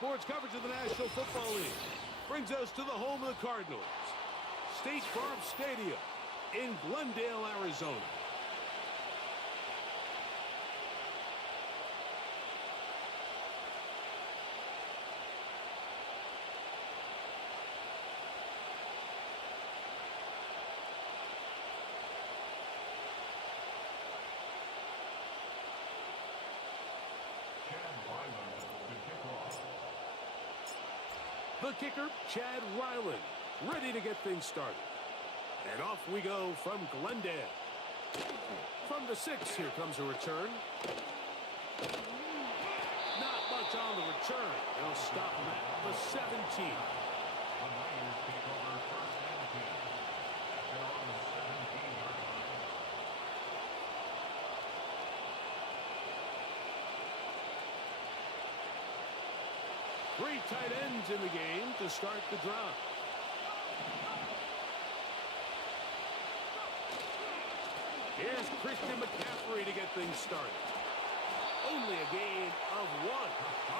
sports coverage of the National Football League brings us to the home of the Cardinals, State Farm Stadium in Glendale, Arizona. The kicker, Chad Ryland, ready to get things started. And off we go from Glendale. From the 6, here comes a return. Not much on the return. They'll stop him at the 17. The Niners take over first and 10. They're on the 17-yard line. Three tight ends in the game to start the drive. Here's Christian McCaffrey to get things started. Only a gain of 1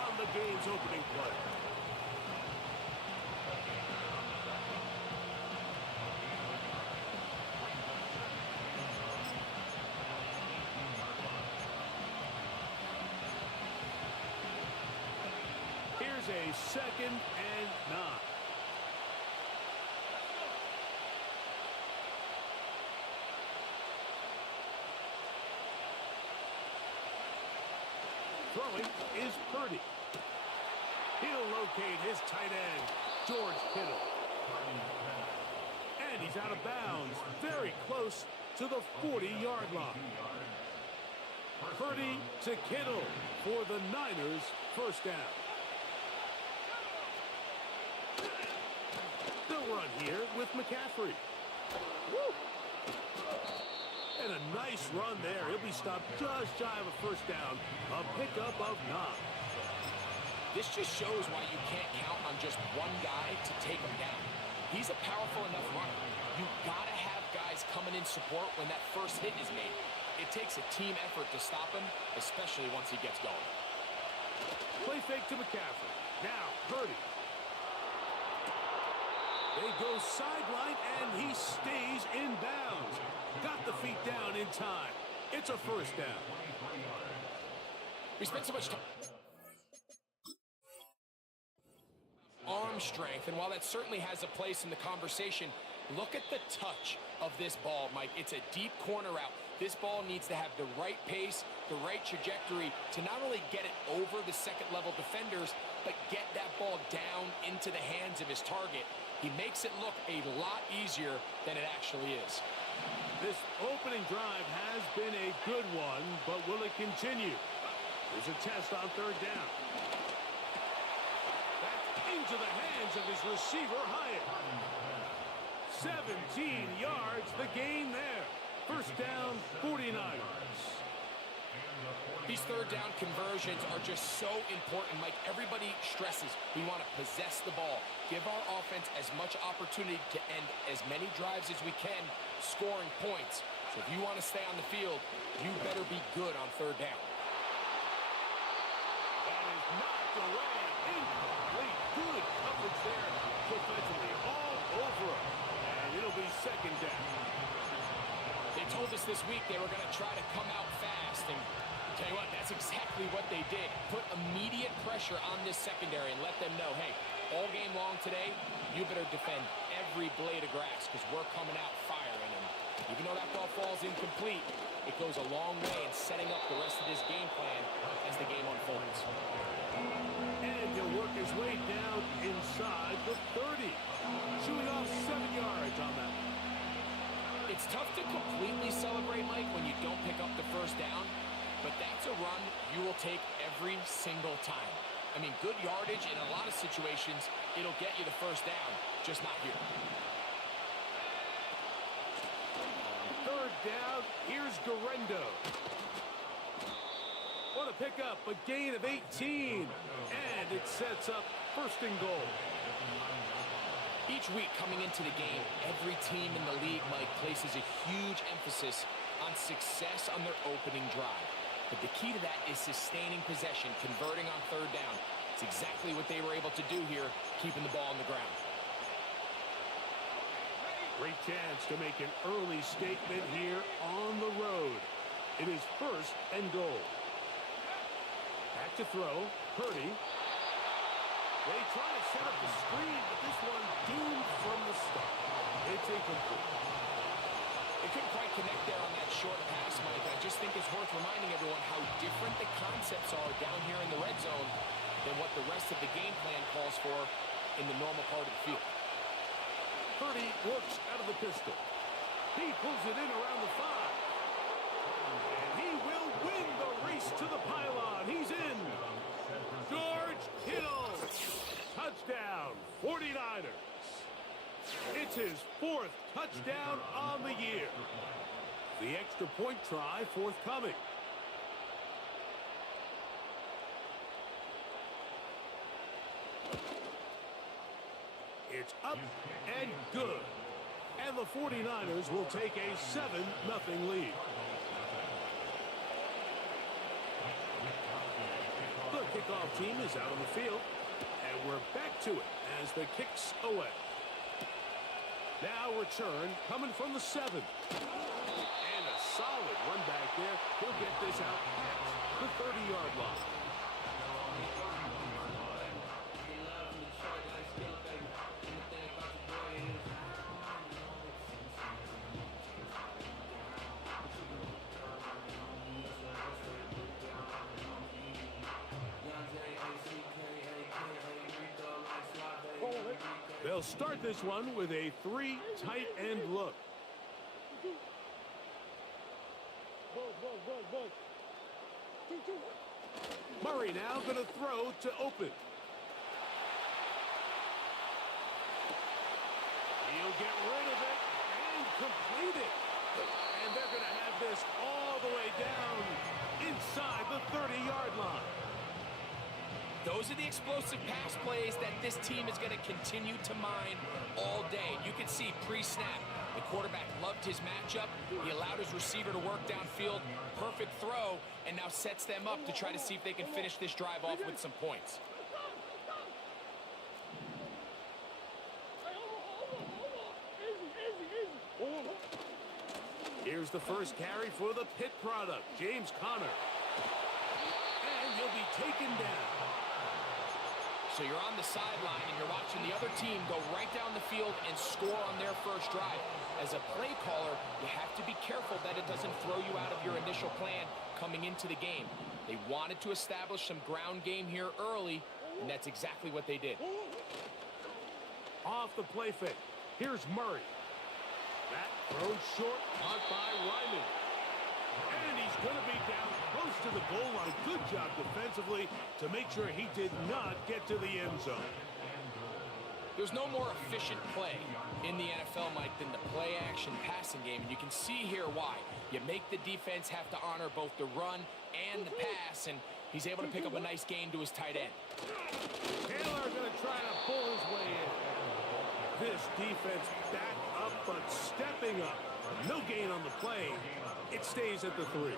on the game's opening play. Here's a 2nd and 9. Throwing is Purdy. He'll locate his tight end, George Kittle. And he's out of bounds, very close to the 40-yard line. Purdy to Kittle for the Niners, first down. They'll run here with McCaffrey. Woo! And a nice run there. He'll be stopped just shy of a first down. A pickup of 9. This just shows why you can't count on just one guy to take him down. He's a powerful enough runner. You've got to have guys coming in support when that first hit is made. It takes a team effort to stop him, especially once he gets going. Play fake to McCaffrey. Now Purdy. They go sideline, and he stays in bounds. Got the feet down in time. It's a first down. We spent so much time. Arm strength, and while that certainly has a place in the conversation, look at the touch of this ball, Mike. It's a deep corner route. This ball needs to have the right pace, the right trajectory to not only get it over the second-level defenders, but get that ball down into the hands of his target. He makes it look a lot easier than it actually is. This opening drive has been a good one, but will it continue? There's a test on third down. That's into the hands of his receiver, Hyatt. 17 yards, the gain there. First down, 49ers. These third down conversions are just so important, Mike. Everybody stresses we want to possess the ball, give our offense as much opportunity to end as many drives as we can, scoring points. So if you want to stay on the field, you better be good on third down. That is knocked away. Incomplete. Good coverage there defensively all over him. And it'll be second down. They told us this week they were going to try to come out fast, and tell you what, that's exactly what they did. Put immediate pressure on this secondary and let them know, hey, all game long today, you better defend every blade of grass because we're coming out firing. And even though that ball falls incomplete, it goes a long way in setting up the rest of this game plan as the game unfolds. And he'll work his way down inside the 30. Shooting off 7 yards on that one. It's tough to completely celebrate, Mike, when you don't pick up the first down, but that's a run you will take every single time. I mean, good yardage in a lot of situations, it'll get you the first down, just not here. Third down, here's Guerrero. What a pickup, a gain of 18, and it sets up first and goal. Each week coming into the game, every team in the league, Mike, places a huge emphasis on success on their opening drive. But the key to that is sustaining possession, converting on third down. It's exactly what they were able to do here, keeping the ball on the ground. Great chance to make an early statement here on the road. It is 1st and goal. Back to throw. Purdy. They try to set up the screen, but this one doomed from the start. It's incomplete. They couldn't quite connect there on that short pass, Mike. I just think it's worth reminding everyone how different the concepts are down here in the red zone than what the rest of the game plan calls for in the normal part of the field. Purdy works out of the pistol. He pulls it in around the 5. And he will win the race to the pylon. He's in. George Kittle. Touchdown, 49ers. It's his 4th touchdown on the year. The extra point try forthcoming. It's up and good. And the 49ers will take a 7-0 lead. The kickoff team is out on the field. And we're back to it as the kick's away. Now return coming from the 7. And a solid run back there. He'll get this out past the 30-yard line. They'll start this one with a 3 tight end look. Murray now going to throw to open. He'll get rid of it and complete it. And they're going to have this all the way down inside the 30-yard line. Those are the explosive pass plays that this team is going to continue to mine all day. You can see pre-snap, the quarterback loved his matchup. He allowed his receiver to work downfield. Perfect throw, and now sets them up to try to see if they can finish this drive off with some points. Here's the first carry for the Pitt product, James Conner. And he'll be taken down. So you're on the sideline and you're watching the other team go right down the field and score on their first drive. As a play caller, you have to be careful that it doesn't throw you out of your initial plan coming into the game. They wanted to establish some ground game here early, and that's exactly what they did. Off the play fake. Here's Murray. That throw short, caught by Ryman. And he's going to be down close to the goal line. Good job defensively to make sure he did not get to the end zone. There's no more efficient play in the NFL, Mike, than the play-action passing game. And you can see here why. You make the defense have to honor both the run and the pass, and he's able to pick up a nice gain to his tight end. Taylor going to try to pull his way in. This defense back up, but stepping up. No gain on the play. It stays at the 3.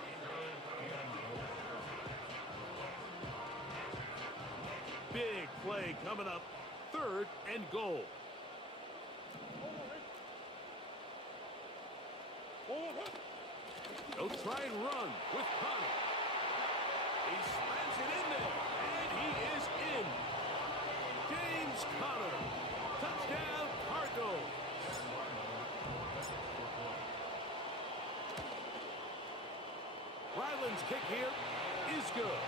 Big play coming up. 3rd and goal. They'll try and run with Conner. He slams it in there, and he is in. James Conner. Touchdown, Cardinals. Ryland's kick here is good.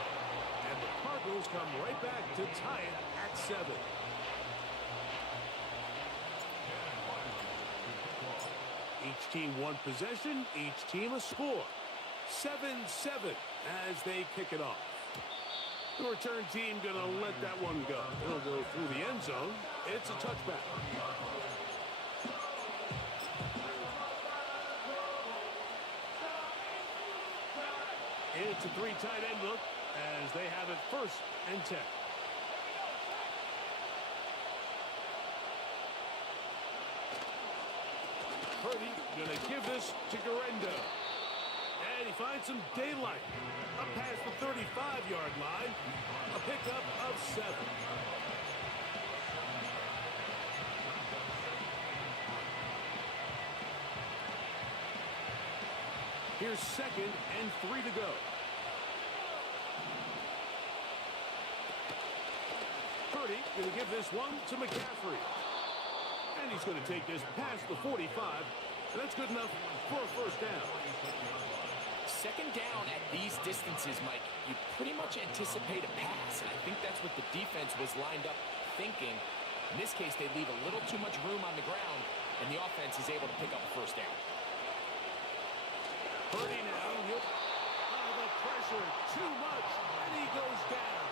And the Cardinals come right back to tie it at 7. Each team one possession, each team a score. 7-7 as they kick it off. The return team going to let that one go. It'll go through the end zone. It's a touchback. It's a 3 tight end look as they have it 1st and 10. Purdy going to give this to Garendo. And he finds get some daylight. Up past the 35-yard line. A pickup of 7. Here's 2nd and 3 to go. Purdy going to give this one to McCaffrey. And he's going to take this past the 45. And that's good enough for a first down. 2nd down at these distances, Mike, you pretty much anticipate a pass. And I think that's what the defense was lined up thinking. In this case, they leave a little too much room on the ground, and the offense is able to pick up a first down. Purdy now. The pressure, too much, and he goes down.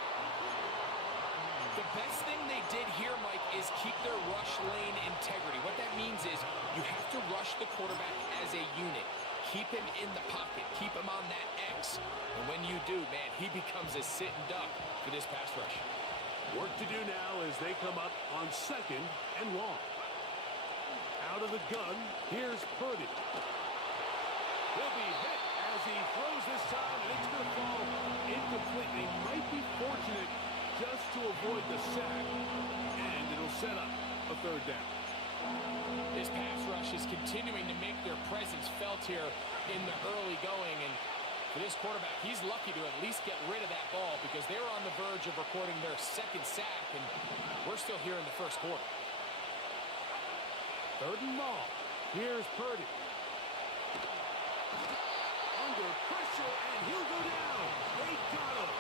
The best thing they did here, Mike, is keep their rush lane integrity. What that means is you have to rush the quarterback as a unit. Keep him in the pocket. Keep him on that X. And when you do, man, he becomes a sitting duck for this pass rush. Work to do now as they come up on 2nd and long. Out of the gun, here's Purdy. He'll be hit as he throws this time, and it's going to fall incomplete. He might be fortunate just to avoid the sack, and it'll set up a 3rd down. This pass rush is continuing to make their presence felt here in the early going, and for this quarterback, he's lucky to at least get rid of that ball because they were on the verge of recording their 2nd sack, and we're still here in the 1st quarter. 3rd and long. Here's Purdy. Under pressure, and he'll go down. They got him.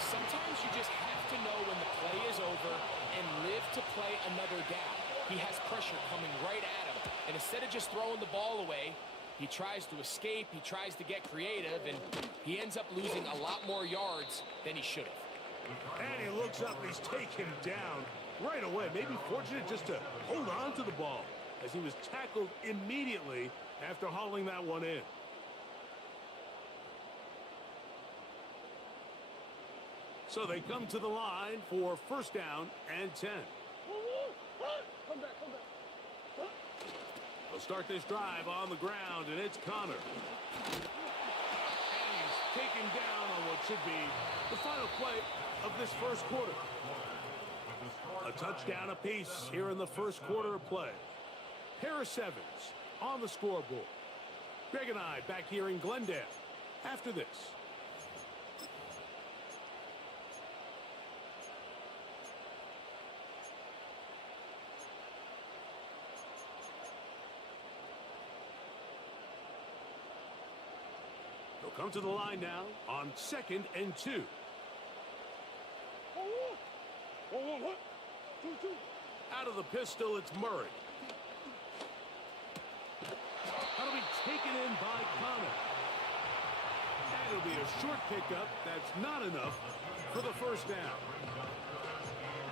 Sometimes you just have to know when the play is over and live to play another down. He has pressure coming right at him, and instead of just throwing the ball away, he tries to escape, he tries to get creative, and he ends up losing a lot more yards than he should have. And he looks up and he's taken down right away. Maybe fortunate just to hold on to the ball as he was tackled immediately after hauling that one in. So they come to the line for 1st down and 10. Come back. They'll start this drive on the ground, and it's Connor. And he's taken down on what should be the final play of this 1st quarter. A touchdown apiece here in the 1st quarter of play. Pair of 7s on the scoreboard. Greg and I back here in Glendale after this. They'll come to the line now on 2nd and 2. Out of the pistol, it's Murray. That'll be taken in by Connor. And it'll be a short pickup. That's not enough for the 1st down.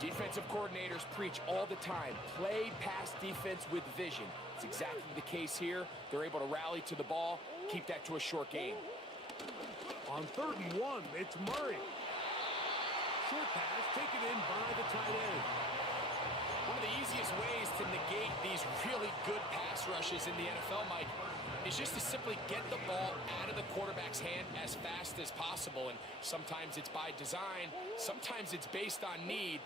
Defensive coordinators preach all the time, play pass defense with vision. It's exactly the case here. They're able to rally to the ball, keep that to a short game. On 3rd and 1, it's Murray. Short pass taken in by the tight end. One of the easiest ways to negate these really good pass rushes in the NFL, Mike, is just to simply get the ball out of the quarterback's hand as fast as possible. And sometimes it's by design, sometimes it's based on need.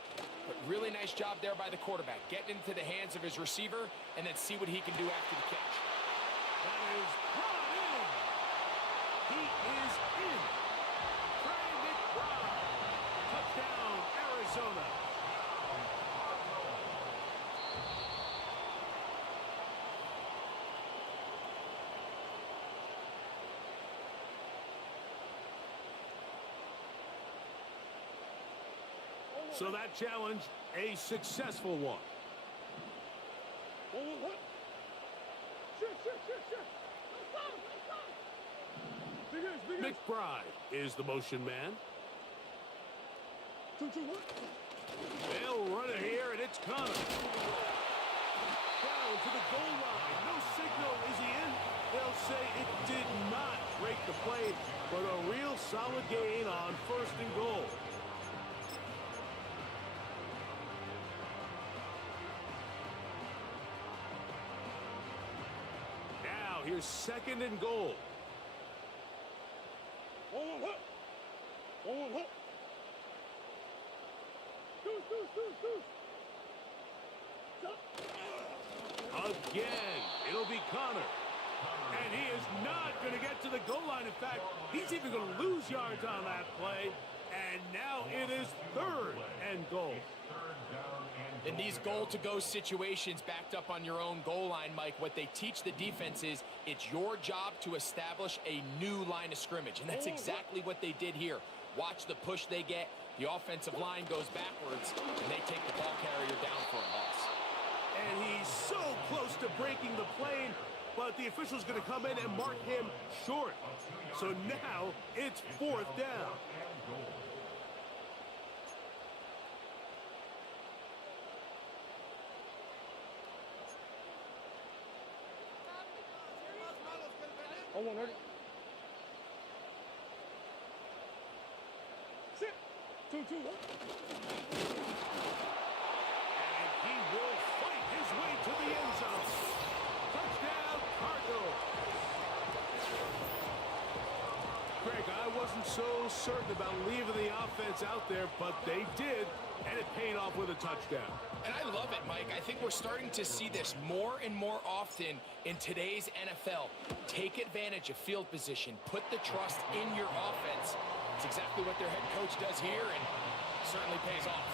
But really nice job there by the quarterback, getting into the hands of his receiver and then see what he can do after the catch. That is brought in. He is in. Trey McBride. Touchdown, Arizona. So that challenge, a successful one. McBride is the motion man. They'll run it here, and it's Connor. Down to the goal line. No signal. Is he in? They'll say it did not break the play, but a real solid gain on 1st and goal. Now, here's 2nd and goal. One hut. One hut. Deuce. Stop. Again, it'll be Connor. And he is not going to get to the goal line. In fact, he's even going to lose yards on that play. And now it is 3rd and goal. In these goal-to-go situations backed up on your own goal line, Mike, what they teach the defense is it's your job to establish a new line of scrimmage. And that's exactly what they did here. Watch the push they get. The offensive line goes backwards, and they take the ball carrier down for a loss. And he's so close to breaking the plane, but the official's going to come in and mark him short. So now it's 4th down. On 100. Sit. 2-2. And he will fight his way to the end zone. Touchdown, Cardinals. Greg, I wasn't so certain about leaving the offense out there, but they did, and it paid off with a touchdown. And I love it, Mike. I think we're starting to see this more and more often in today's NFL. Take advantage of field position. Put the trust in your offense. It's exactly what their head coach does here, and certainly pays off.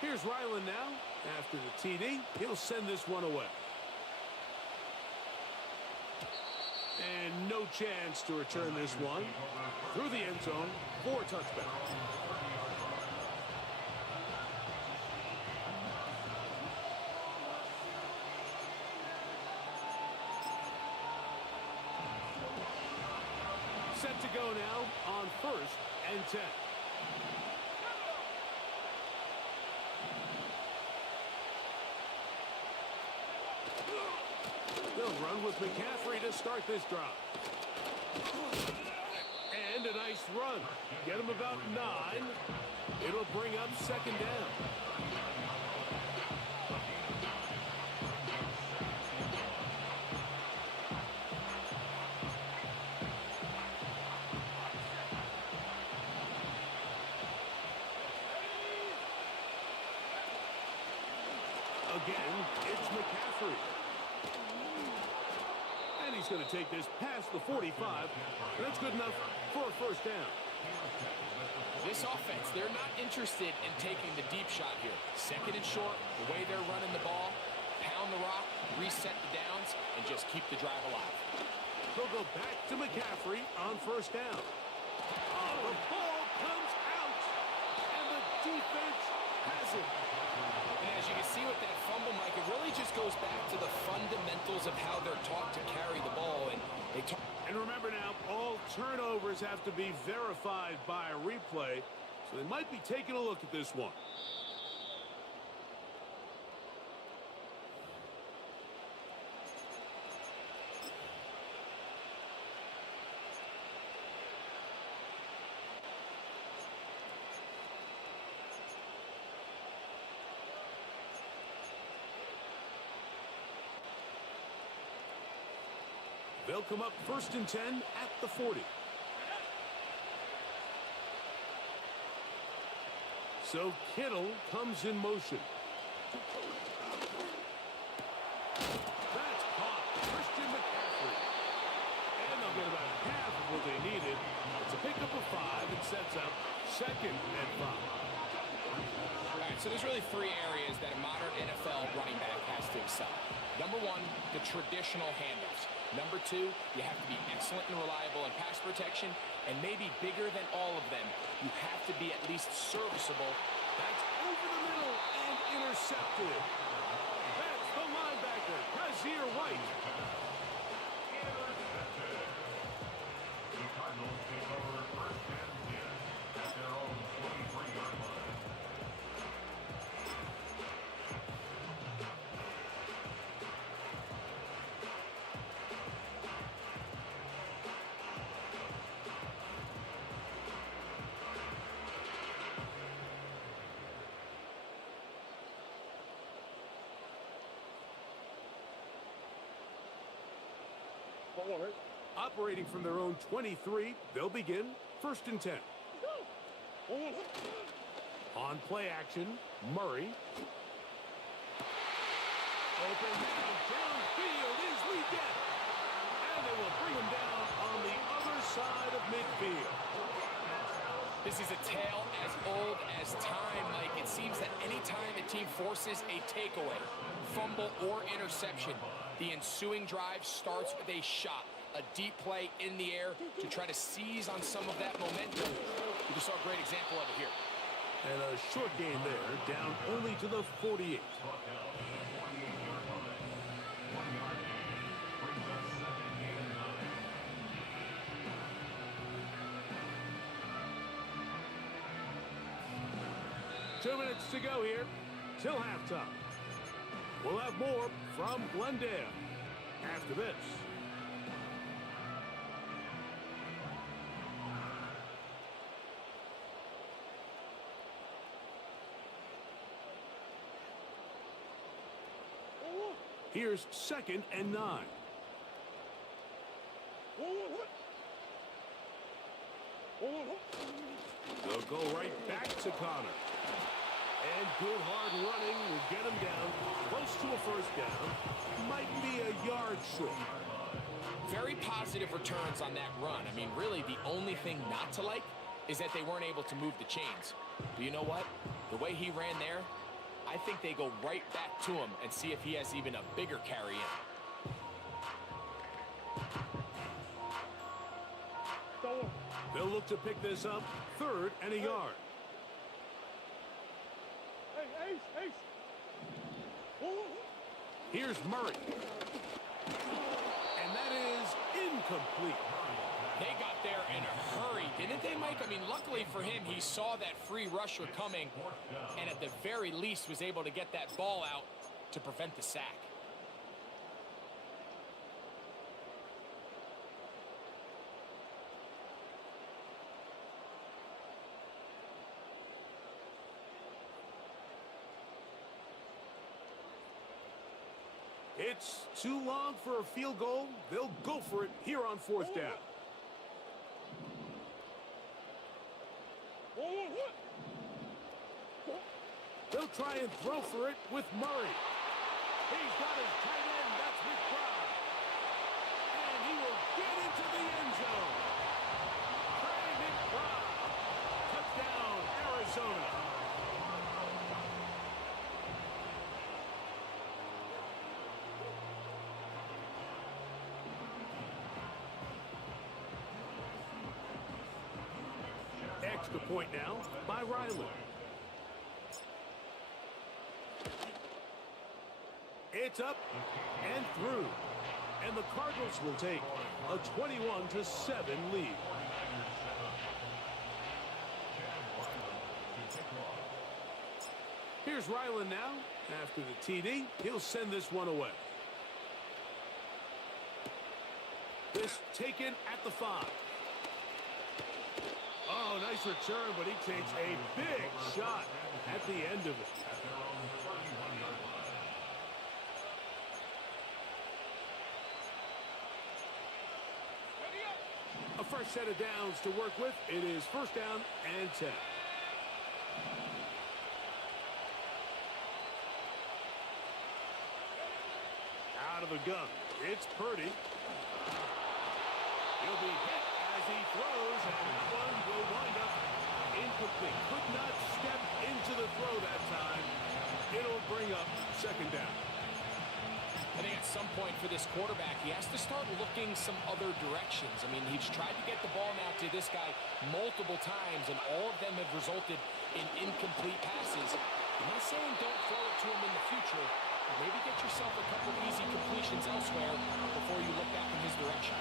Here's Ryland now. After the TD, he'll send this one away. And no chance to return this one through the end zone for a touchback. Set to go now on 1st and 10. They'll run with McCaffrey to start this drive. And a nice run. Get him about 9. It'll bring up 2nd down. Again, it's McCaffrey. And he's going to take this past the 45. And that's good enough for a 1st down. This offense, they're not interested in taking the deep shot here. 2nd and short, the way they're running the ball, pound the rock, reset the downs, and just keep the drive alive. They'll go back to McCaffrey on 1st down. Oh, the ball comes out. And the defense has it. And as you can see with that fumble, Mike, it really just goes back to the fundamentals of how they're taught to carry the ball. And remember now, all turnovers have to be verified by a replay, so they might be taking a look at this one. They'll come up 1st and 10 at the 40. So Kittle comes in motion. That's caught. Christian McCaffrey. And they'll get about half of what they needed. It's a pickup of 5 and sets up 2nd and 5. All right, so there's really 3 areas that a modern NFL running back has to excel. Number 1, the traditional handoffs. Number 2, you have to be excellent and reliable in pass protection, and maybe bigger than all of them, you have to be at least serviceable. That's over the middle and intercepted. That's the linebacker, Kazir White. The Cardinals take over 1st and 10 at their own 23-yard line. That one hurt. Operating from their own 23, they'll begin 1st and 10. That one hurt. On play action, Murray. Open man downfield is Leggett. And they will bring him down on the other side of midfield. This is a tale as old as time, Mike. It seems that any time a team forces a takeaway, fumble, or interception, the ensuing drive starts with a shot, a deep play in the air to try to seize on some of that momentum. We just saw a great example of it here. And a short gain there, down only to the 48. Two minutes to go here till halftime. We'll have more from Glendale after this. Here's 2nd and 9. They'll go right back to Connor. And good hard running will get him down close to a 1st down. Might be a yard short. Very positive returns on that run. I mean, really, the only thing not to like is that they weren't able to move the chains. But you know what? The way he ran there, I think they go right back to him and see if he has even a bigger carry in. They'll look to pick this up 3rd and a yard. Hey, Ace. Here's Murray. And that is incomplete. They got there in a hurry, didn't they, Mike? I mean, luckily for him, he saw that free rusher coming and at the very least was able to get that ball out to prevent the sack. It's too long for a field goal. They'll go for it here on 4th down. They'll try and throw for it with Murray. He's got his tight end. That's McBride. And he will get into the end zone. Trey McBride. Touchdown, Arizona. Extra point now by Riley. It's up and through. And the Cardinals will take a 21-7 lead. Here's Ryland now. After the TD, he'll send this one away. This taken at the 5. Oh, nice return, but he takes a big shot at the end of it. A fresh set of downs to work with. It is 1st down and 10. Out of the gun. It's Purdy. He'll be hit as he throws, and that one will wind up incomplete. Could not step into the throw that time. It'll bring up 2nd down. I think at some point for this quarterback, he has to start looking some other directions. I mean, he's tried to get the ball now to this guy multiple times, and all of them have resulted in incomplete passes. I'm not saying don't throw it to him in the future, but maybe get yourself a couple easy completions elsewhere before you look back in his direction.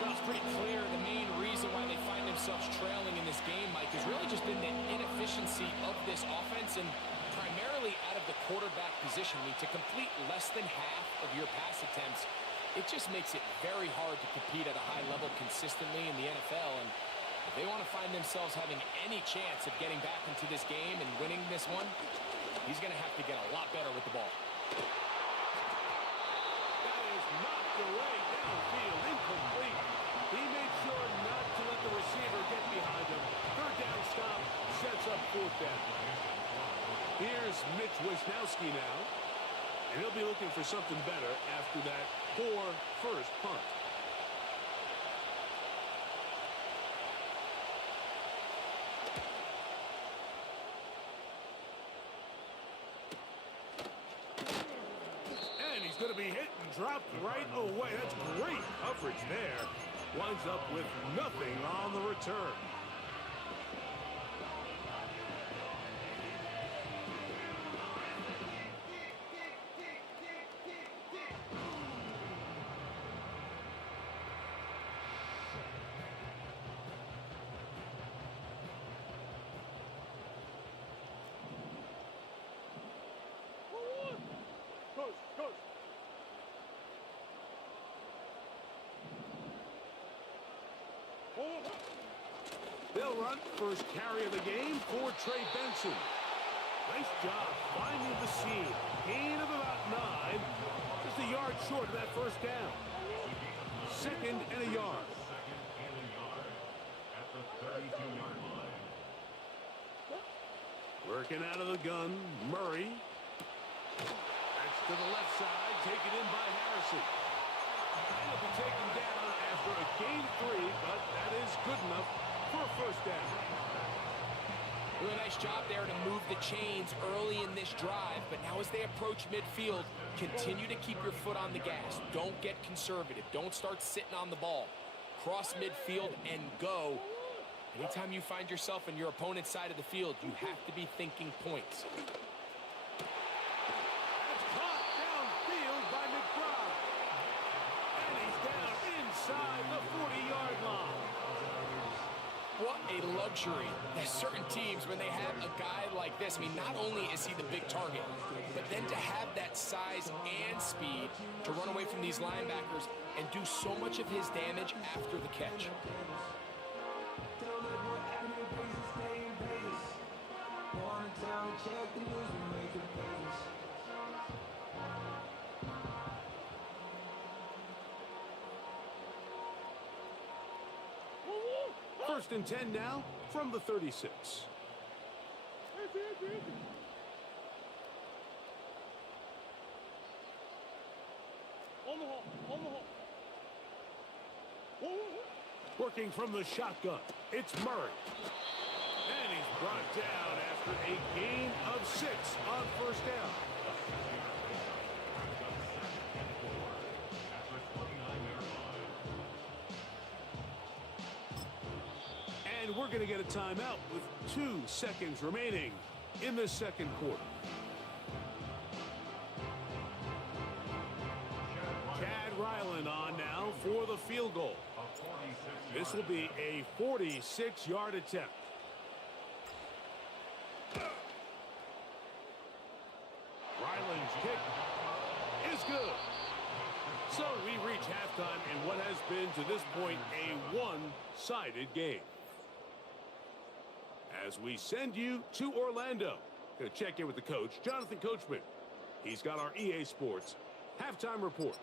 Well, it's pretty clear the main reason why they find themselves trailing in this game, Mike, has really just been the inefficiency of this offense and primarily out of the quarterback position. I mean, to complete less than half of your pass attempts, it just makes it very hard to compete at a high level consistently in the NFL. And if they want to find themselves having any chance of getting back into this game and winning this one, he's going to have to get a lot better with the ball. That is knocked away downfield. Mitch Wisnowski now. And he'll be looking for something better after that poor first punt. And he's going to be hit and dropped right away. That's great coverage there. Winds up with nothing on the return. They'll run first carry of the game for Trey Benson. Nice job finding the seam. Gain of about 9. Just a yard short of that first down. Second and a yard. At the 32-yard line. Working out of the gun, Murray. That's to the left side, taken in by Harrison. He'll be taken down after a gain 3, but that is good enough for a first down. Doing a nice job there to move the chains early in this drive, but now as they approach midfield, continue to keep your foot on the gas. Don't get conservative. Don't start sitting on the ball. Cross midfield and go. Anytime you find yourself on your opponent's side of the field, you have to be thinking points. That's caught downfield by McBride. And he's down inside the 40-yard line. What a luxury. There's certain teams, when they have a guy like this, I mean, not only is he the big target, but then to have that size and speed to run away from these linebackers and do so much of his damage after the catch. First and 10 now from the 36. Working from the shotgun, it's Murray. And he's brought down after a gain of 6 on first down. And we're going to get a timeout with 2 seconds remaining in the second quarter. Chad Ryland on now for the field goal. This will be a 46-yard attempt. Ryland's kick is good. So we reach halftime in what has been to this point a one-sided game. As we send you to Orlando, going to check in with the coach, Jonathan Coachman. He's got our EA Sports halftime report.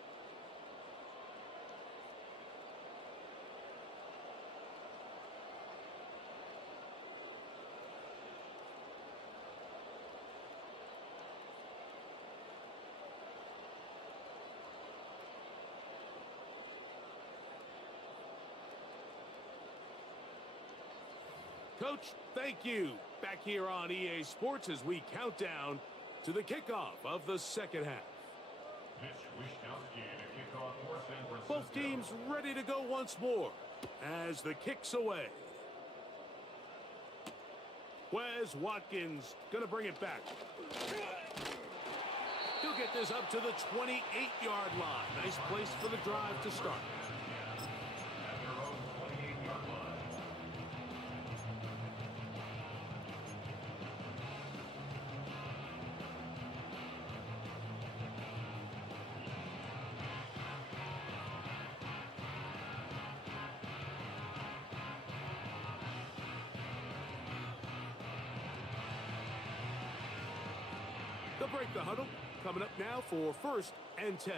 Coach, thank you. Back here on EA Sports as we count down to the kickoff of the second half. Both teams ready to go once more as the kick's away. Wes Watkins going to bring it back. He'll get this up to the 28-yard line. Nice place for the drive to start. They'll break the huddle. Coming up now for first and 10.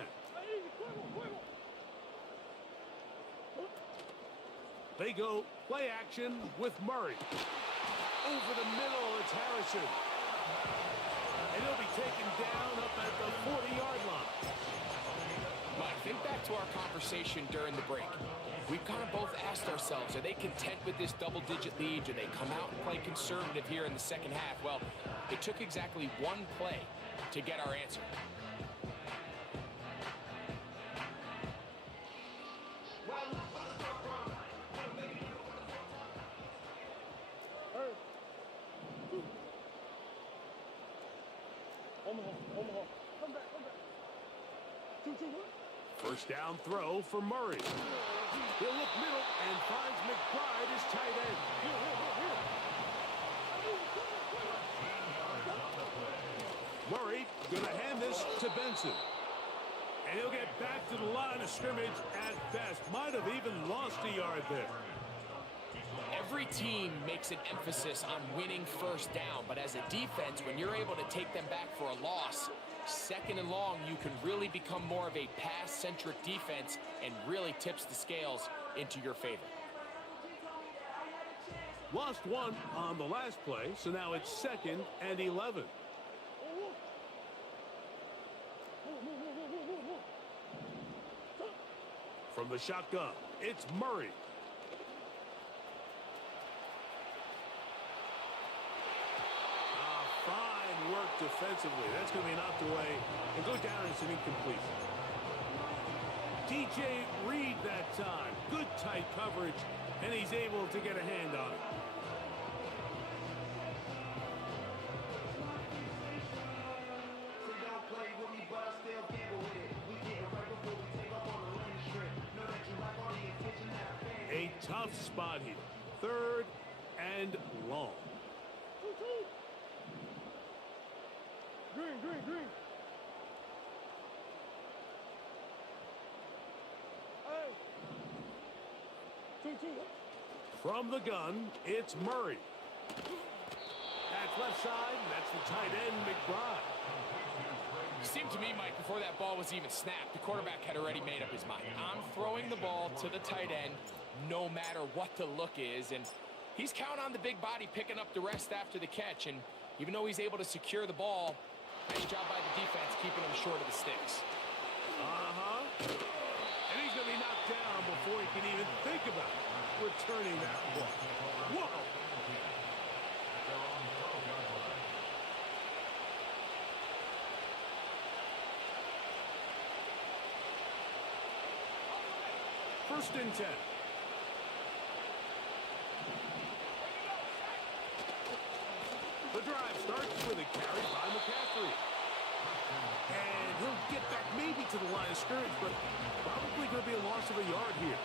They go play action with Murray. Over the middle, it's Harrison. And And he'll be taken down up at the 40-yard line. Mike, think back to our conversation during the break. We've kind of both asked ourselves, are they content with this double-digit lead? Do they come out and play conservative here in the second half? Well, it took exactly one play to get our answer. Omaha. Come back. 2-1. First down throw for Murray. He'll look middle and finds McBride as tight end. Murray going to hand this to Benson. And he'll get back to the line of scrimmage at best. Might have even lost a yard there. Every team makes an emphasis on winning first down, but as a defense, when you're able to take them back for a loss, second and long, you can really become more of a pass-centric defense and really tips the scales into your favor. Lost one on the last play, so now it's 2nd and 11. From the shotgun, it's Murray. Fine work defensively. That's going to be knocked away and go down as an incomplete. DJ Reed that time. Good tight coverage, and he's able to get a hand on it. A tough spot here. 3rd and long. Green. Hey. 2-2. From the gun, it's Murray. That's left side, and that's the tight end, McBride. It seemed to me, Mike, before that ball was even snapped, the quarterback had already made up his mind. I'm throwing the ball to the tight end no matter what the look is, and he's counting on the big body picking up the rest after the catch, and even though he's able to secure the ball, nice job by the defense keeping him short of the sticks. And he's going to be knocked down before he can even think about returning that ball. Whoa! First and 10. The drive starts with a carry by McCaffrey. And he'll get back maybe to the line of scrimmage, but probably going to be a loss of a yard here.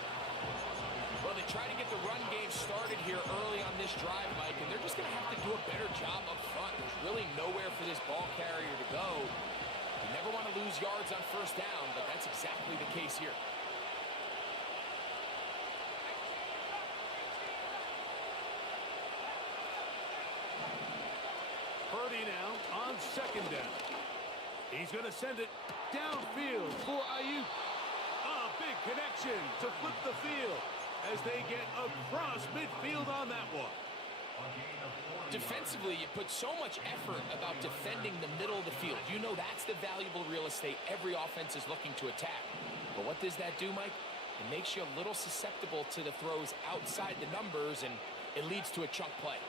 Well, they try to get the run game started here early on this drive, Mike, and they're just going to have to do a better job up front. There's really nowhere for this ball carrier to go. You never want to lose yards on first down, but that's exactly the case here. Purdy now on 2nd down. He's going to send it downfield for Ayuk. A big connection to flip the field as they get across midfield on that one. Defensively, you put so much effort about defending the middle of the field. You know that's the valuable real estate every offense is looking to attack. But what does that do, Mike? It makes you a little susceptible to the throws outside the numbers, and it leads to a chunk play.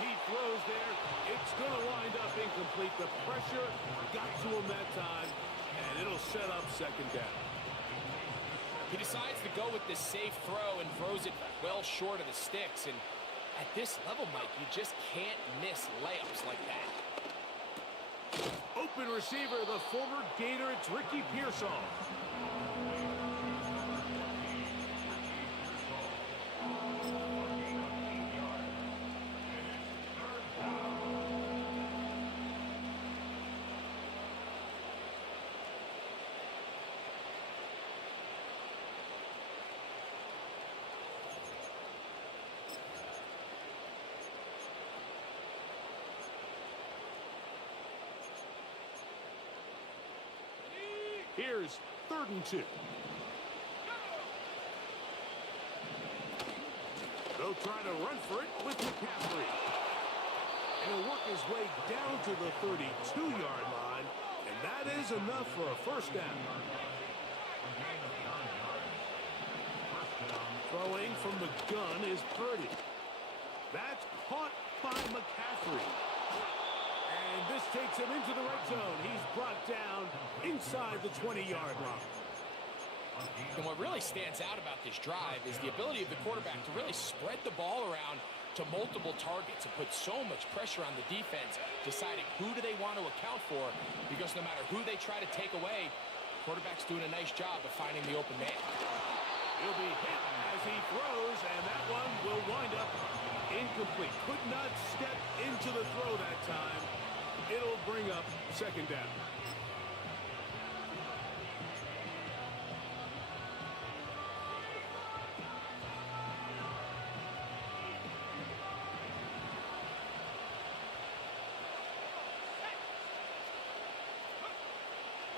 He throws there. It's going to wind up incomplete. The pressure got to him that time, and it'll set up 2nd down. He decides to go with this safe throw and throws it well short of the sticks. And at this level, Mike, you just can't miss layups like that. Open receiver, the former Gator, it's Ricky Pearsall. Here's 3rd and 2. They'll try to run for it with McCaffrey. And he'll work his way down to the 32-yard line. And that is enough for a first down. Throwing from the gun is Purdy. That's caught by McCaffrey. And this takes him into the red zone. He's brought down inside the 20-yard line. And what really stands out about this drive is the ability of the quarterback to really spread the ball around to multiple targets and put so much pressure on the defense, deciding who do they want to account for, because no matter who they try to take away, quarterback's doing a nice job of finding the open man. He'll be hit as he throws, and that one will wind up incomplete. Could not step into the throw that time. It'll bring up second down.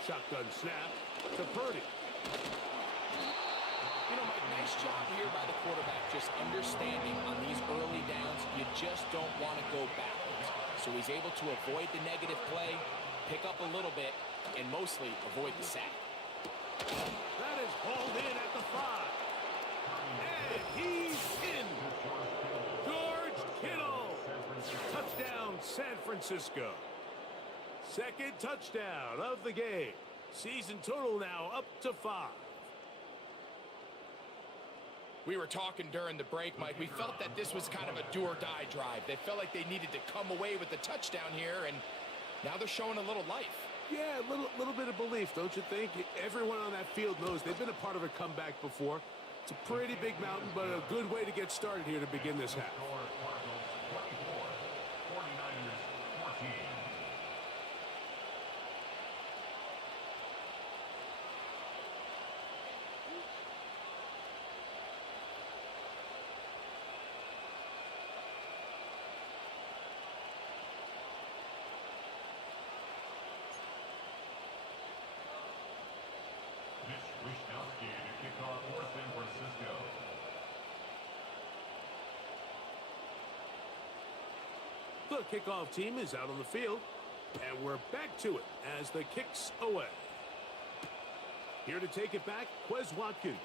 Shotgun snap to Purdy. You know, Mike, nice job here by the quarterback, just understanding on these early downs, you just don't want to go backwards. So he's able to avoid the negative play, pick up a little bit, and mostly avoid the sack. That is hauled in at the 5. And he's in. George Kittle. Touchdown, San Francisco. Second touchdown of the game. Season total now up to 5. We were talking during the break, Mike. We felt that this was kind of a do-or-die drive. They felt like they needed to come away with the touchdown here, and now they're showing a little life. Yeah, a little bit of belief, don't you think? Everyone on that field knows they've been a part of a comeback before. It's a pretty big mountain, but a good way to get started here to begin this half. The kickoff team is out on the field, and we're back to it as the kick's away. Here to take it back, Quez Watkins.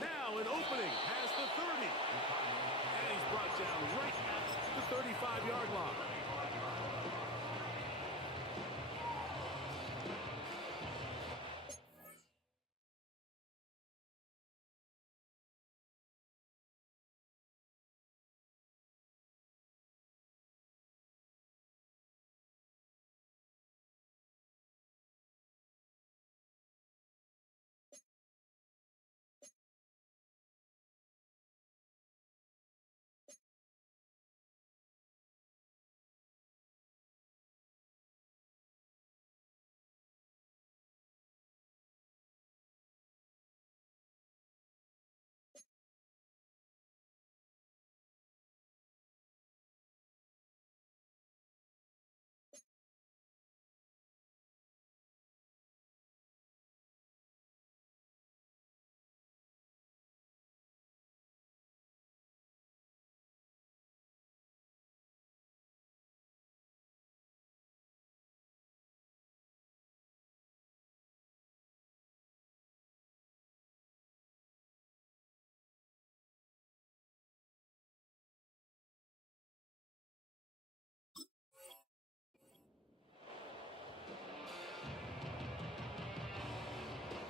Now an opening has the 30. And he's brought down right at the 35-yard line.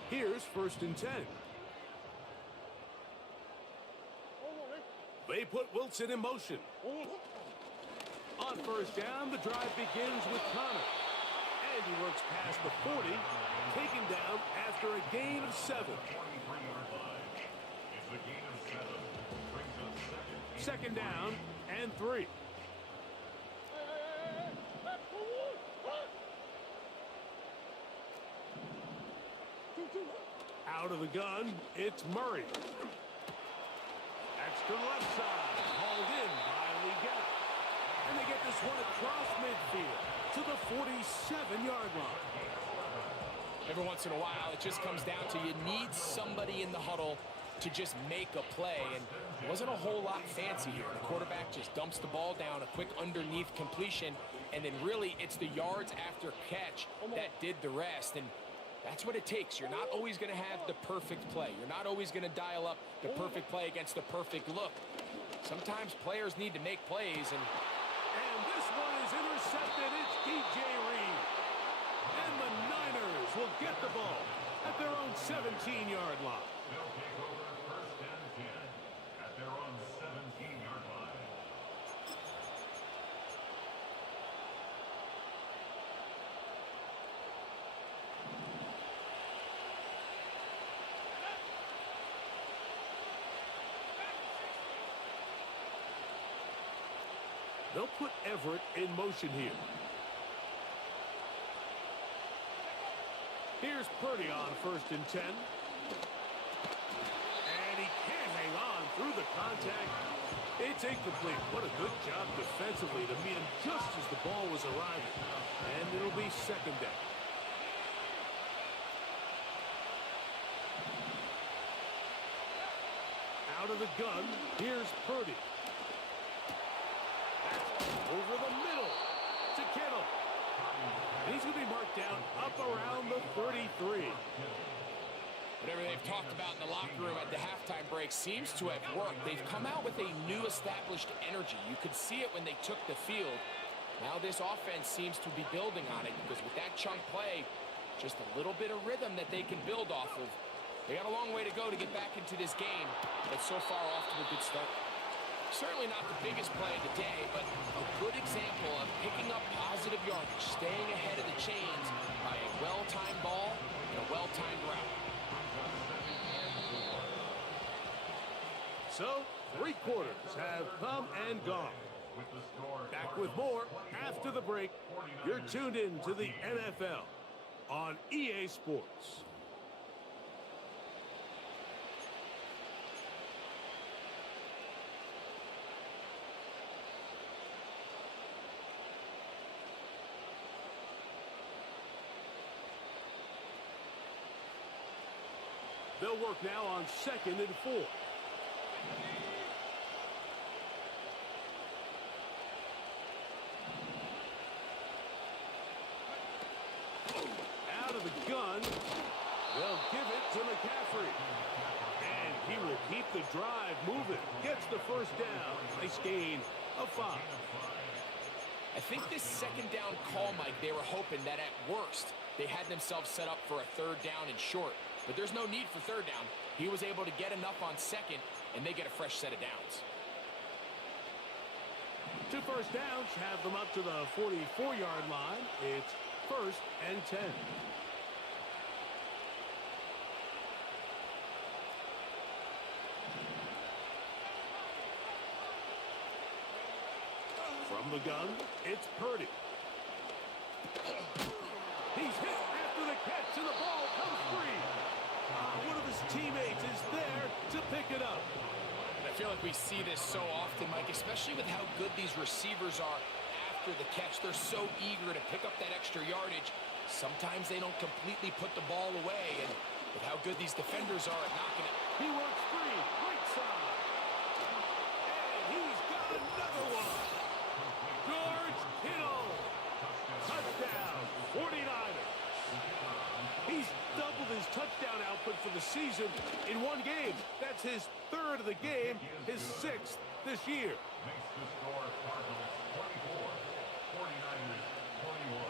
Here's 1st and 10. They put Wilson in motion. On 1st down, the drive begins with Connor. And he works past the 40, taken down after a gain of 7. Second down and 3. Out of the gun, it's Murray. That's to the left side, hauled in by Liga. And they get this one across midfield to the 47-yard line. Every once in a while, it just comes down to you need somebody in the huddle to just make a play, and it wasn't a whole lot fancy here. The quarterback just dumps the ball down, a quick underneath completion, and then really it's the yards after catch that did the rest. And that's what it takes. You're not always going to have the perfect play. You're not always going to dial up the perfect play against the perfect look. Sometimes players need to make plays. And this one is intercepted. It's DJ Reed. And the Niners will get the ball at their own 17-yard line. They'll take over first and 10 at their own 17-yard line. They'll put Everett in motion here. Here's Purdy on first and 10. And he can't hang on through the contact. It's incomplete. What a good job defensively to meet him just as the ball was arriving. And it'll be second down. Out of the gun, here's Purdy. Over the middle to Kittle. And he's going to be marked down up around the 33. whatever they've talked about in the locker room at the halftime break seems to have worked. They've come out with a new established energy. You could see it when they took the field. Now this offense seems to be building on it because with that chunk play, just a little bit of rhythm that they can build off of. They got a long way to go to get back into this game, but so far off to a good start. Certainly not the biggest play of the day, but a good example of picking up positive yardage, staying ahead of the chains by a well-timed ball and a well-timed route. So, 3 quarters have come and gone. Back with more after the break. You're tuned in to the NFL on EA Sports. They'll work now on 2nd and 4. Out of the gun. They'll give it to McCaffrey. And he will keep the drive moving. Gets the first down. Nice gain of 5. I think this second down call, Mike, they were hoping that at worst they had themselves set up for a 3rd down and short. But there's no need for 3rd down. He was able to get enough on 2nd, and they get a fresh set of downs. 2 first downs have them up to the 44-yard line. It's 1st and 10. From the gun, it's Purdy. He's hit after the catch, and the ball comes free. One of his teammates is there to pick it up. I feel like we see this so often, Mike, especially with how good these receivers are after the catch. They're so eager to pick up that extra yardage. Sometimes they don't completely put the ball away, and with how good these defenders are at knocking it. He works free, right side. And he's got another one. George Kittle. Touchdown, 49ers. He's doubled his touchdown output for the season in 1 game. That's his 3rd of the game, his 6th this year. Makes the score Cardinals 24, 49ers 21.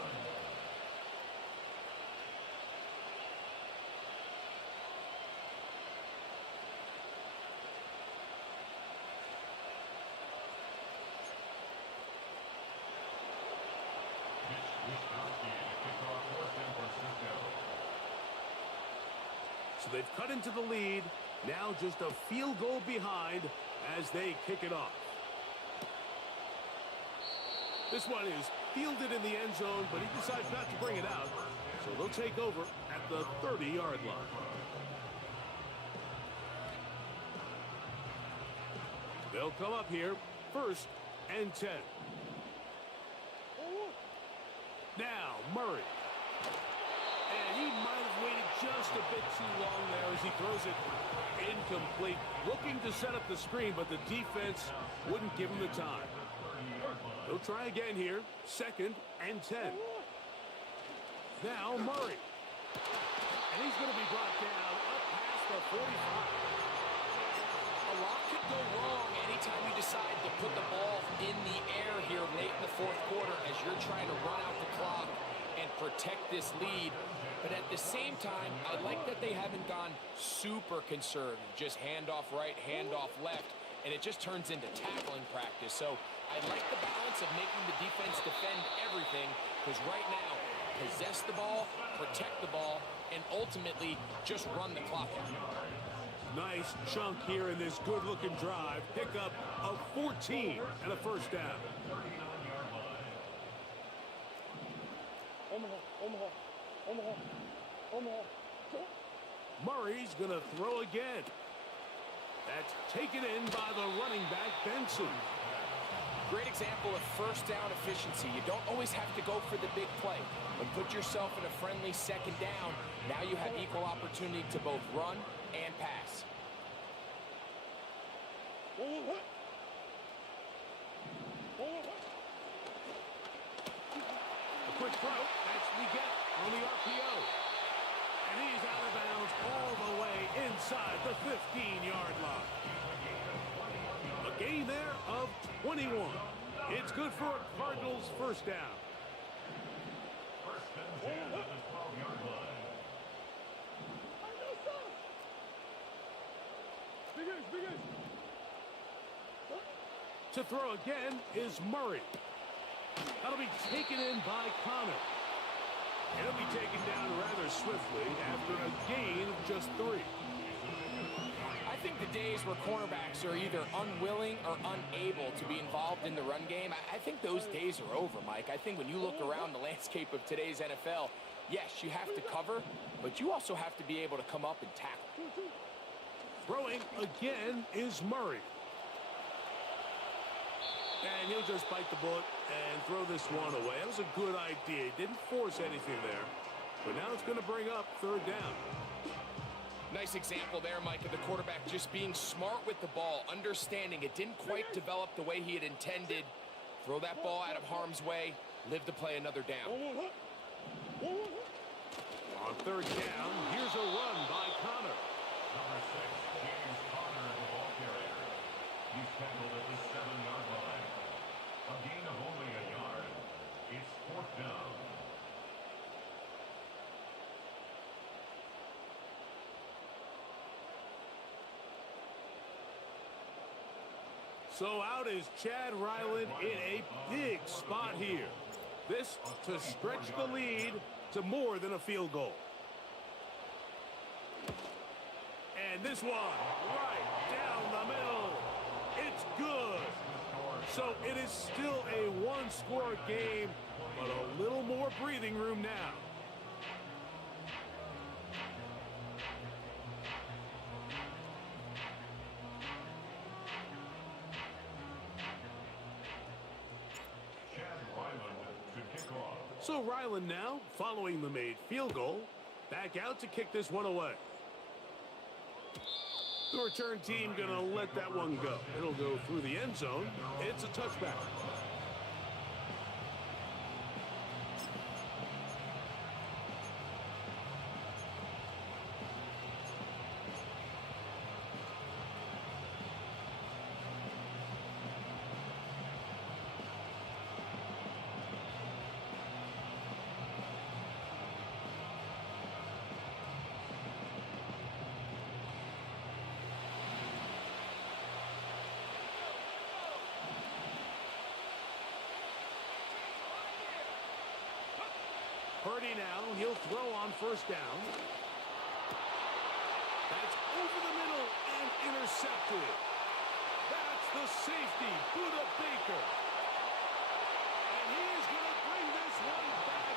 So they've cut into the lead. Now just a field goal behind as they kick it off. This one is fielded in the end zone, but he decides not to bring it out. So they'll take over at the 30-yard line. They'll come up here, 1st and 10. Now, Murray. And he might have waited just a bit too long there as he throws it incomplete. Looking to set up the screen, but the defense wouldn't give him the time. He'll try again here. 2nd and 10. Now Murray. And he's going to be brought down up past the 45. A lot could go wrong anytime you decide to put the ball in the air here late in the 4th quarter as you're trying to run out the clock and protect this lead. But at the same time, I like that they haven't gone super conservative. Just handoff right, handoff left, and it just turns into tackling practice. So I like the balance of making the defense defend everything, because right now, possess the ball, protect the ball, and ultimately just run the clock out. Nice chunk here in this good-looking drive. Pickup of 14 and a 1st down. Murray's going to throw again. That's taken in by the running back, Benson. Great example of 1st down efficiency. You don't always have to go for the big play. But put yourself in a friendly 2nd down. Now you have equal opportunity to both run and pass. A quick throw. That's we get on the RPO. And he's out of bounds all the way inside the 15-yard line. A gain there of 21. It's good for a Cardinals 1st down. 1st and 10 at the 12-yard line. Big Ace. To throw again is Murray. That'll be taken in by Connor. It'll be taken down rather swiftly after a gain of just 3. I think the days where cornerbacks are either unwilling or unable to be involved in the run game, I think those days are over, Mike. I think when you look around the landscape of today's NFL, yes, you have to cover, but you also have to be able to come up and tackle. Throwing again is Murray. And he'll just bite the bullet and throw this one away. That was a good idea. Didn't force anything there. But now it's going to bring up 3rd down. Nice example there, Mike, of the quarterback just being smart with the ball, understanding it didn't quite develop the way he had intended. Throw that ball out of harm's way, live to play another down. On 3rd down, here's a run by Connor. Number 6, James Conner, the ball carrier. He's tackled at the 7-yard line. A gain of only a yard. It's 4th down. So out is Chad Ryland in a big spot here. This to stretch the lead to more than a field goal. And this one right down the middle. It's good. So it is still a 1-score game, but a little more breathing room now. So Ryland now, following the made field goal, back out to kick this one away. The return team going to let that one go. It'll go through the end zone. It's a touchback. Purdy now, he'll throw on 1st down. That's over the middle and intercepted. That's the safety, Buda Baker. And he is going to bring this one back.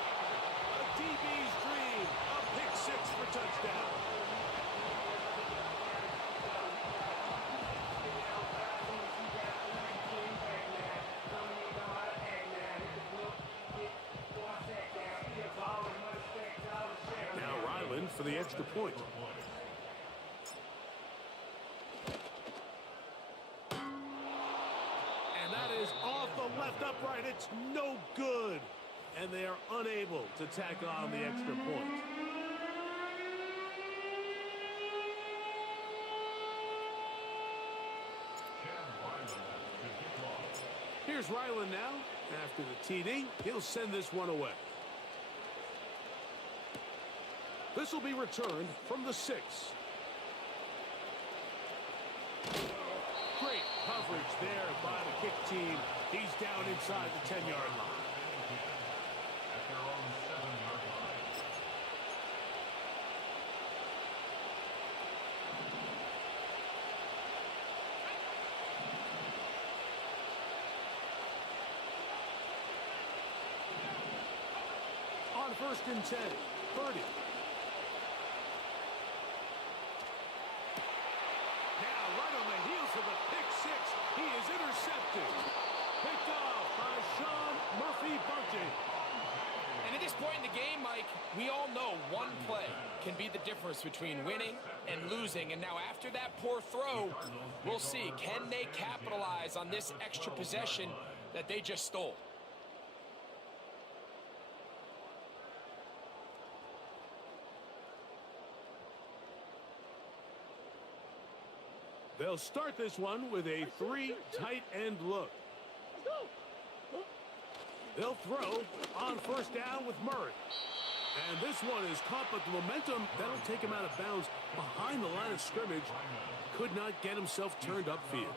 A DB's dream, a pick 6 for touchdown. Ryland for the extra point. And that is off the left upright. It's no good. And they are unable to tack on the extra point. Here's Ryland now. After the TD, he'll send this one away. This will be returned from the 6. Great coverage there by the kick team. He's down inside the 10-yard line. At their own 7-yard line. On 1st and 10, Purdy. Now right on the heels of the pick 6, he is intercepted. Picked off by Sean Murphy-Bunting. And at this point in the game, Mike, we all know one play can be the difference between winning and losing. And now after that poor throw, we'll see, can they capitalize on this extra possession that they just stole? They'll start this one with a 3 tight end look. They'll throw on 1st down with Murray. And this one is caught, but the momentum, that'll take him out of bounds behind the line of scrimmage. Could not get himself turned upfield.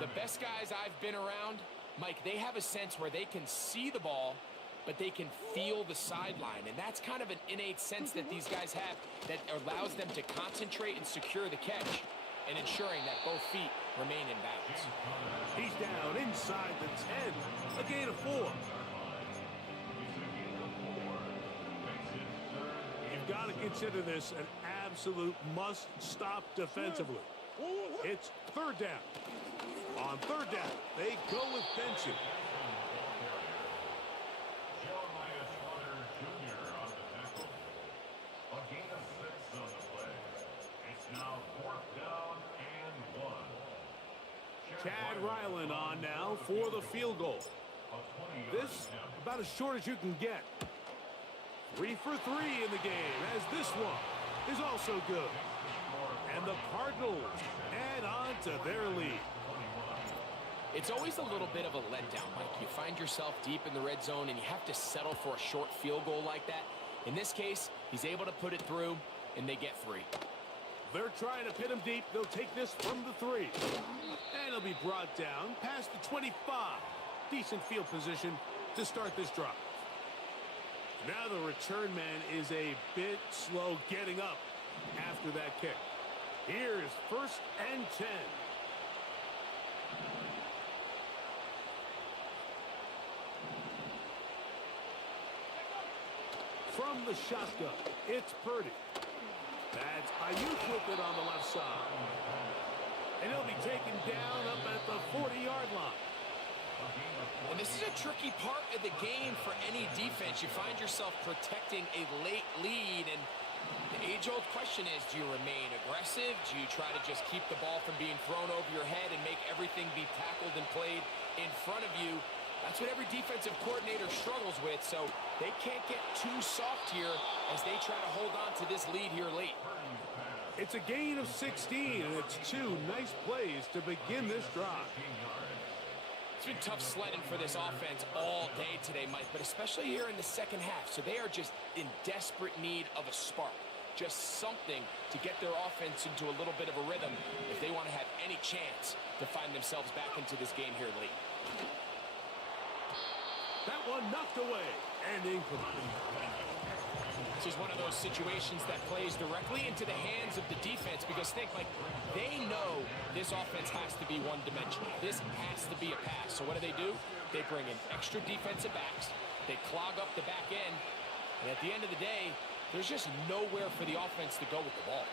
The best guys I've been around, Mike, they have a sense where they can see the ball, but they can feel the sideline. And that's kind of an innate sense that these guys have that allows them to concentrate and secure the catch and ensuring that both feet remain in bounds. He's down inside the 10. A gain of 4. You've got to consider this an absolute must-stop defensively. It's 3rd down. On 3rd down, they go with Benson. Chad Ryland on now for the field goal. This about as short as you can get. 3 for 3 in the game, as this one is also good. And the Cardinals add on to their lead. It's always a little bit of a letdown, Mike. You find yourself deep in the red zone and you have to settle for a short field goal like that. In this case, he's able to put it through, and they get 3. They're trying to pin him deep. They'll take this from the 3. And he'll be brought down past the 25. Decent field position to start this drive. Now the return man is a bit slow getting up after that kick. Here's 1st and 10. From the shotgun, it's Purdy. That's Ayuk with it on the left side. And he'll be taken down up at the 40-yard line. And this is a tricky part of the game for any defense. You find yourself protecting a late lead, and the age-old question is, do you remain aggressive? Do you try to just keep the ball from being thrown over your head and make everything be tackled and played in front of you? That's what every defensive coordinator struggles with, so they can't get too soft here as they try to hold on to this lead here late. It's a gain of 16, and it's 2 nice plays to begin this drive. It's been tough sledding for this offense all day today, Mike, but especially here in the second half. So they are just in desperate need of a spark, just something to get their offense into a little bit of a rhythm if they want to have any chance to find themselves back into this game here late. That one knocked away and incomplete. This is one of those situations that plays directly into the hands of the defense because think, like, they know this offense has to be one-dimensional. This has to be a pass. So what do? They bring in extra defensive backs. They clog up the back end. And at the end of the day, there's just nowhere for the offense to go with the ball.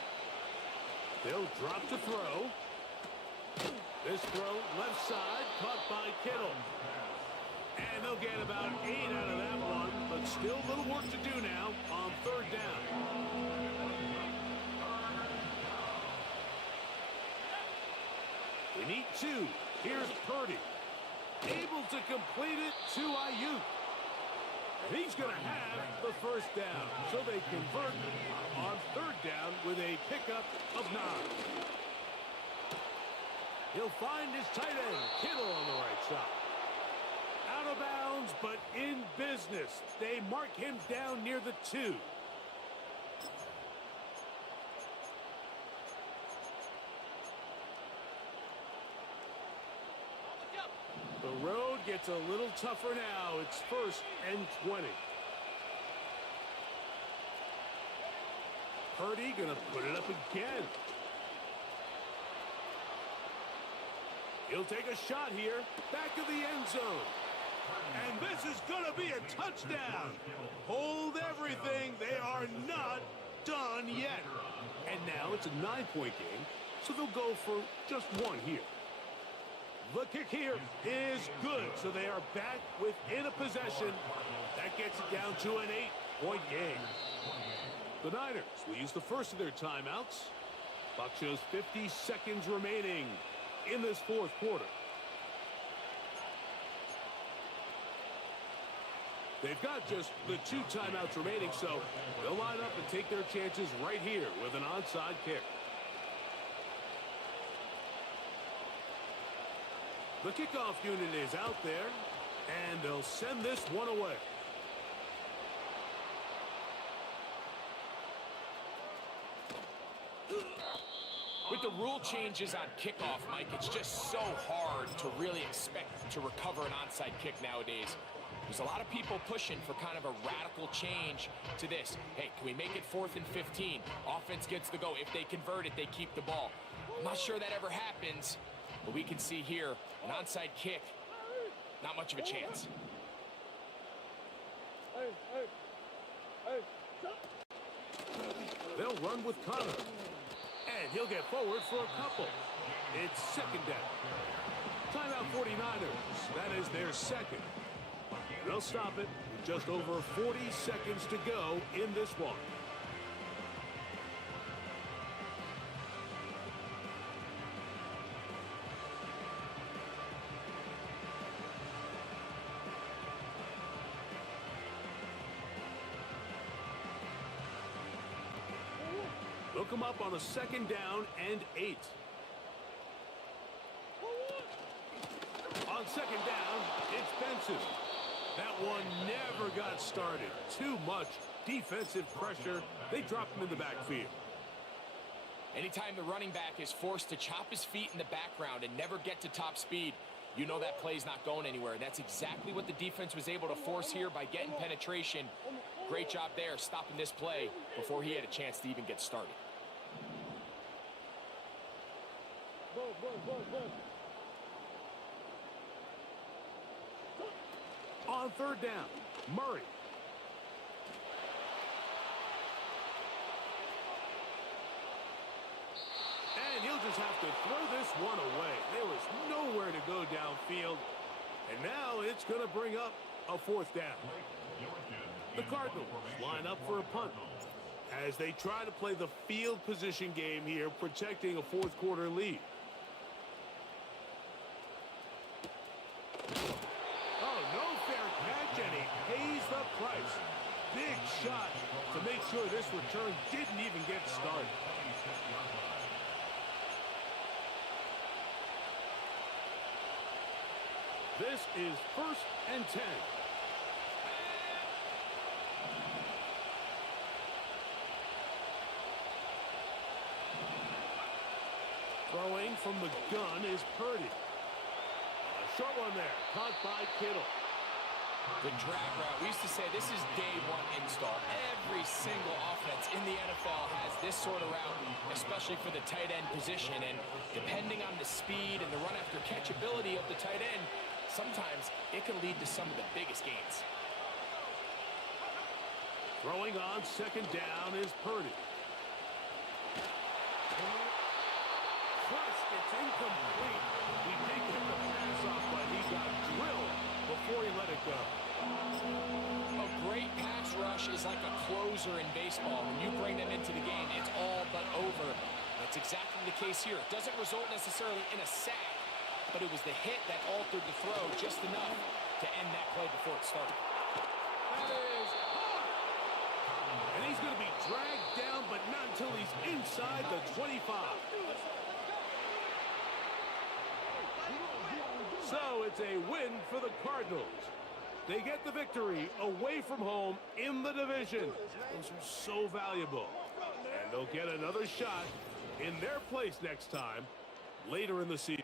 They'll drop to throw. This throw left side caught by Kittle. And they'll get about 8 out of that one, but still a little work to do now on third down. They need 2. Here's Purdy. Able to complete it to Ayuk. And he's going to have the first down. So they convert on third down with a pickup of 9. He'll find his tight end, Kittle, on the right side. Out of bounds, but in business. They mark him down near the 2. The road gets a little tougher now. It's 1st and 20. Purdy going to put it up again. He'll take a shot here. Back of the end zone. And this is going to be a touchdown. Hold everything. They are not done yet. And now it's a 9-point game, so they'll go for just 1 here. The kick here is good, so they are back within a possession. That gets it down to an 8-point game. The Niners will use the first of their timeouts. Clock shows 50 seconds remaining in this 4th quarter. They've got just the 2 timeouts remaining, so they'll line up and take their chances right here with an onside kick. The kickoff unit is out there, and they'll send this one away. With the rule changes on kickoff, Mike, it's just so hard to really expect to recover an onside kick nowadays. There's a lot of people pushing for kind of a radical change to this. Hey, can we make it 4th and 15? Offense gets the go. If they convert it, they keep the ball. I'm not sure that ever happens, but we can see here an onside kick. Not much of a chance. They'll run with Connor. And he'll get forward for a couple. It's 2nd down. Timeout 49ers. That is their 2nd. They'll stop it with just over 40 seconds to go in this one. They'll come up on a 2nd down and 8. On 2nd down, it's Benson. That one never got started. Too much defensive pressure. They dropped him in the backfield. Anytime the running back is forced to chop his feet in the background and never get to top speed, you know that play's not going anywhere. And that's exactly what the defense was able to force here by getting penetration. Great job there, stopping this play before he had a chance to even get started. On 3rd down, Murray. And he'll just have to throw this one away. There was nowhere to go downfield. And now it's going to bring up a 4th down. The Cardinals line up for a punt as they try to play the field position game here, protecting a 4th quarter lead. Oh, no fair catch, and he pays the price. Big shot to make sure this return didn't even get started. This is 1st and 10. Throwing from the gun is Purdy. A short one there, caught by Kittle. The drag route, we used to say this is day 1 install. Every single offense in the NFL has this sort of route, especially for the tight end position. And depending on the speed and the run after catch ability of the tight end, sometimes it can lead to some of the biggest gains. Throwing on 2nd down is Purdy. It's incomplete. He did get the pass off, but he got drilled before he let it go. A great pass rush is like a closer in baseball. When you bring them into the game, it's all but over. That's exactly the case here. It doesn't result necessarily in a sack, but it was the hit that altered the throw just enough to end that play before it started. That is hard. And he's going to be dragged down, but not until he's inside the 25. So it's a win for the Cardinals. They get the victory away from home in the division. Those are so valuable. And they'll get another shot in their place next time later in the season.